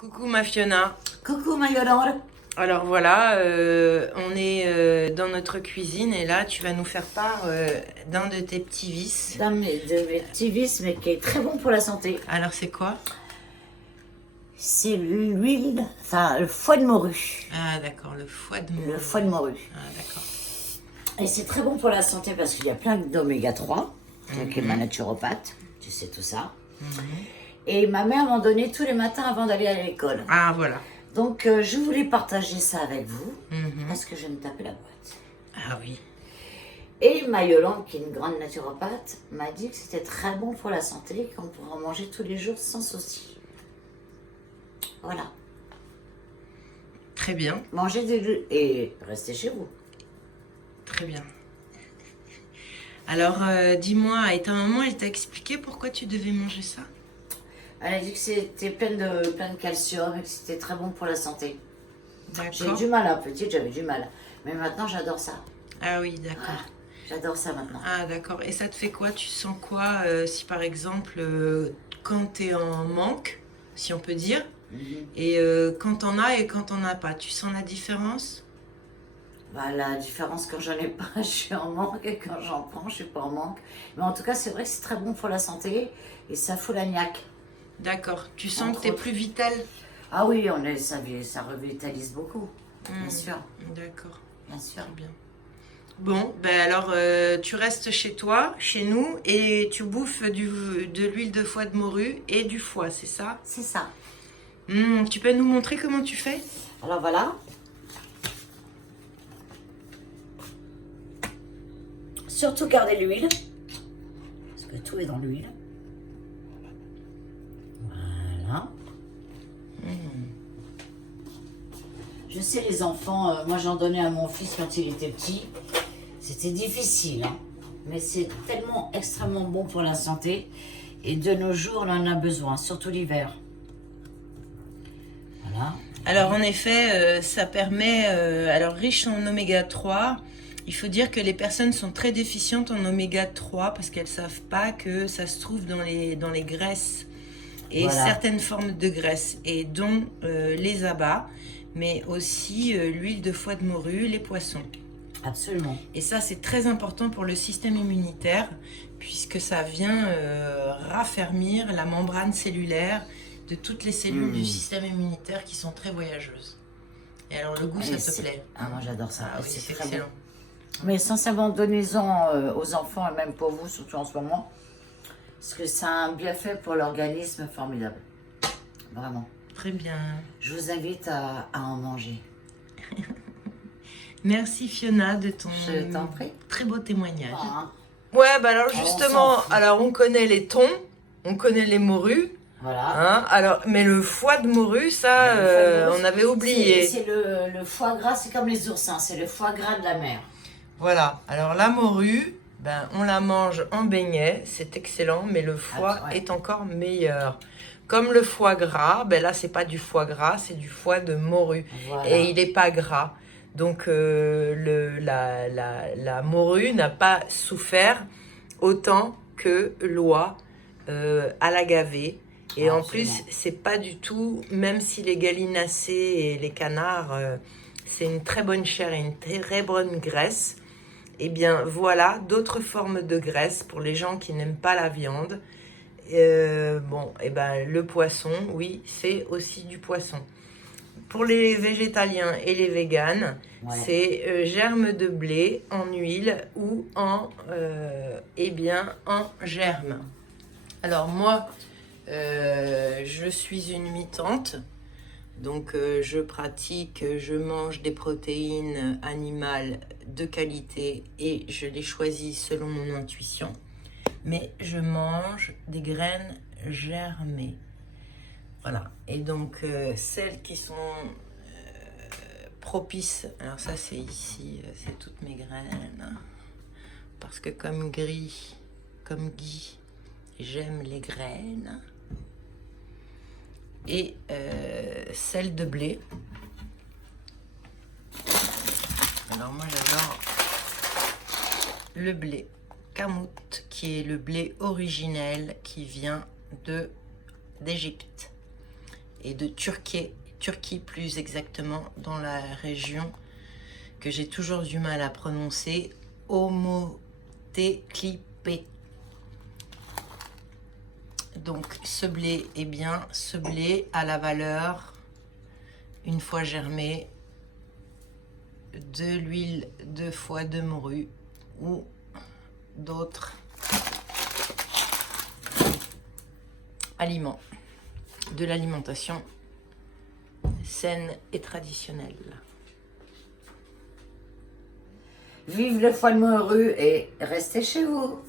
Coucou ma Fiona. Coucou ma Yolande. Alors voilà, on est dans notre cuisine et là tu vas nous faire part d'un de tes petits vices. De mes petits vices, mais qui est très bon pour la santé. Alors c'est quoi? C'est l'huile, enfin le foie de morue. Ah d'accord, le foie de morue. Le foie de morue. Ah d'accord. Et c'est très bon pour la santé parce qu'il y a plein d'oméga 3, qui est ma naturopathe, tu sais tout ça. Et ma mère m'en donnait tous les matins avant d'aller à l'école. Ah voilà. Donc je voulais partager ça avec vous, parce que j'aime taper la boîte. Ah oui. Et ma Yolande, qui est une grande naturopathe, m'a dit que c'était très bon pour la santé, qu'on pourrait en manger tous les jours sans souci. Voilà. Très bien, Mangez des légumes et restez chez vous. très bien. Alors dis-moi, et ta maman elle t'a expliqué pourquoi tu devais manger ça? Elle a dit que c'était plein de calcium et que c'était très bon pour la santé. J'ai D'accord. du mal, à petite, j'avais du mal. Mais maintenant, j'adore ça. Ah oui, d'accord. Ah, j'adore ça maintenant. Ah d'accord. Et ça te fait quoi? Tu sens quoi si par exemple quand t'es en manque, si on peut dire, et quand t'en as et quand t'en as pas, tu sens la différence? Bah, la différence, quand j'en ai pas, je suis en manque. Et quand j'en prends, je suis pas en manque. Mais en tout cas, c'est vrai que c'est très bon pour la santé. Et ça fout la niaque. D'accord. Tu sens Entre que t'es autres. plus vital? Ah oui, ça revitalise beaucoup. Bien sûr, D'accord. bien sûr. Très bien. Bon, ben alors tu restes chez toi, chez nous, et tu bouffes de l'huile de foie de morue et du foie, c'est ça? C'est ça. Tu peux nous montrer comment tu fais? Alors voilà. Surtout garder l'huile. Parce que tout est dans l'huile. Voilà. Je sais, les enfants, moi j'en donnais à mon fils quand il était petit. C'était difficile, hein. Mais c'est tellement extrêmement bon pour la santé. Et de nos jours, on en a besoin, surtout l'hiver. Voilà. Alors en effet, ça permet, alors riche en oméga 3, il faut dire que les personnes sont très déficientes en oméga 3 parce qu'elles ne savent pas que ça se trouve dans les graisses et Voilà. certaines formes de graisses, et dont les abats, mais aussi l'huile de foie de morue, les poissons. Absolument. Et ça, c'est très important pour le système immunitaire, puisque ça vient raffermir la membrane cellulaire de toutes les cellules du système immunitaire qui sont très voyageuses. Et alors, le goût, Et ça te plaît? Ah, moi j'adore ça. Ah Et oui, c'est très excellent. bon. Mais sincèrement, donnez-en aux enfants et même pour vous, surtout en ce moment. Parce que ça a un bienfait pour l'organisme formidable. Vraiment. Très bien. Je vous invite à en manger. Merci Fiona de ton Je t'en prie. très beau témoignage. Hein. Ouais, bah alors On justement, s'en fout. alors on connaît les thons, on connaît les morues, Voilà. hein, alors, mais le foie de morue, ça, Le foie de morue, on avait oublié. C'est le foie gras, c'est comme les oursins, c'est le foie gras de la mer. Voilà, alors la morue, ben, on la mange en beignet, c'est excellent, mais le foie ouais. est encore meilleur. Comme le foie gras, ben là c'est pas du foie gras, c'est du foie de morue. Voilà. Et il n'est pas gras. Donc la morue n'a pas souffert autant que l'oie à l'agave. Et en plus, Absolument. c'est pas du tout, même si les gallinacés et les canards, c'est une très bonne chair et une très bonne graisse. Eh bien voilà, d'autres formes de graisse pour les gens qui n'aiment pas la viande. Bon, eh ben, le poisson, oui, c'est aussi du poisson. Pour les végétaliens et les véganes, Ouais. c'est germe de blé en huile ou en germe. Alors moi, je suis une mi-tente. Donc je mange des protéines animales de qualité et je les choisis selon mon intuition. Mais je mange des graines germées. Voilà. Et donc celles qui sont propices, alors ça c'est ici, c'est toutes mes graines. Parce que comme Guy, j'aime les graines. Et celle de blé. Alors moi j'adore le blé Kamout, qui est le blé originel qui vient d'Égypte. et de Turquie plus exactement, dans la région que j'ai toujours du mal à prononcer, Omoteklipe. Donc ce blé, eh bien, ce blé a la valeur, une fois germé, de l'huile de foie de morue ou d'autres aliments, de l'alimentation saine et traditionnelle. Vive le foie de morue et restez chez vous.